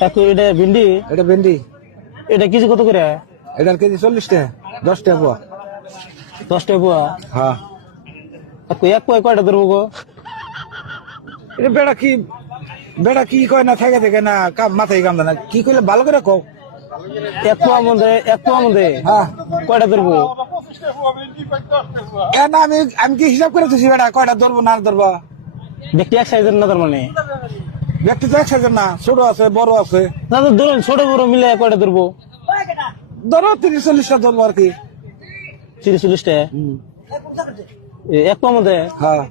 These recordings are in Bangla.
কাকু এটা ভিন্ডি? এটা ভেন্ডি। এটা কিছু কত করে? এটার কেজি চল্লিশ টাকা দশ টাকা পোয়া। দশ টাকা পোয়া? হ্যাঁ। কাকু এক পোয়া কয়টা ধরবো গো? এটা বেড়া কি বেড়া কি কয় না থাকে দেখে না কাম মাথায় কাম না। কি কইলে ভালো করে কও। এক পোয়া মধ্যে এক পোয়া মধ্যে হ্যাঁ। কয়টা ধরবো? আমি আমি কি হিসাব করে তুছি বেড়া কয়টা ধরবো না ধরবো? দেখতে এক সাইজের না তার মানে? ব্যক্তি তো না ছোট আছে বড় আছে। না তো ধরুন ছোট বড় মিলে কয়টা ধরবো? ধরো তিরিশ চল্লিশটা ধরবো আর কি। তিরিশ চল্লিশ টাকা এ, এক পোয়া মধ্যে হ্যাঁ।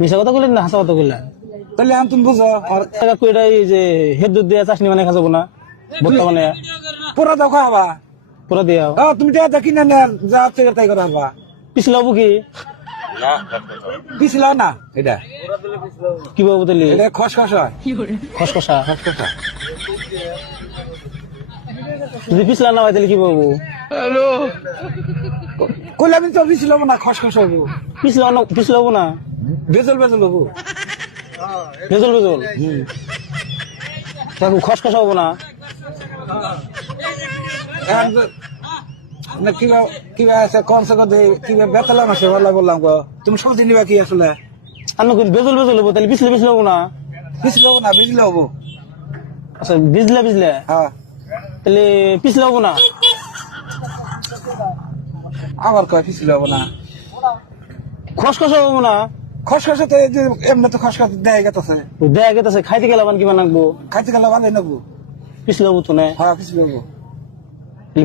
মিশা কথা বললেন না হাসা কথা বললেন তাহলে এখন তুমি বুঝো এটা এই যে হেড দুধ দিয়ে চাষনি মানে খাব না ভর্তা মানে পুরা দাও খাওয়া পুরো দিয়া হ্যাঁ তুমি টিয়া কিনে নে যা থেকে তাই করে হারবা পিছলে হব কি পিছিলাও না এটা। কি পাবো তাহলে এটা খসখস। হয় খসখসা খসখসা। যদি পিছলা না হয় তাহলে কি পাবো কইলে আমি তো না খসখস হব। পিছলা না পিছলা হব না? বেজল বেজল হব। বেজল বেজল কাকু খসখসা হব না? কিবা কিবা আছে কোন সে কথা কিবা বেতলাম আছে বললাম বললাম গো। তুমি সবজি নিবা কি আসলে? আমি কোন বেজল বেজল হব তাহলে পিছলে পিছলে হব না? পিছলে হব না বিজলে হব। আচ্ছা বিজলে বিজলে হ্যাঁ। তাহলে পিছলে হব না? আবার কয় পিছলে হব না? খসখসা হব না? খসখসে তো এমনি তো খসখস দেয় গেছে দেখা গেতেছে খাইতে গেলে আবার কিবা নাকবো খাইতে গেলে ভালোই নেব পিছলে হব তো না? হ্যাঁ পিছলে হব।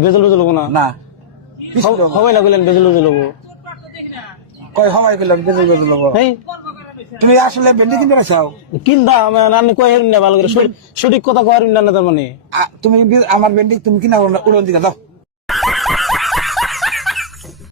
বেজল বেজল হব না? না। পিছলে হব। হবে বেজল বেজল হব। কয় হবাই গেলাম বেজল বেজল হব। তুমি আসলে ভেন্ডি কিনতে পারছাও কিনতা আমি কয় হেরুন না ভালো করে। সঠিক- কথা কয় হেরুন না তার মানে। তুমি আমার ভেন্ডি তুমি কিনা উড়ন দিকে দাও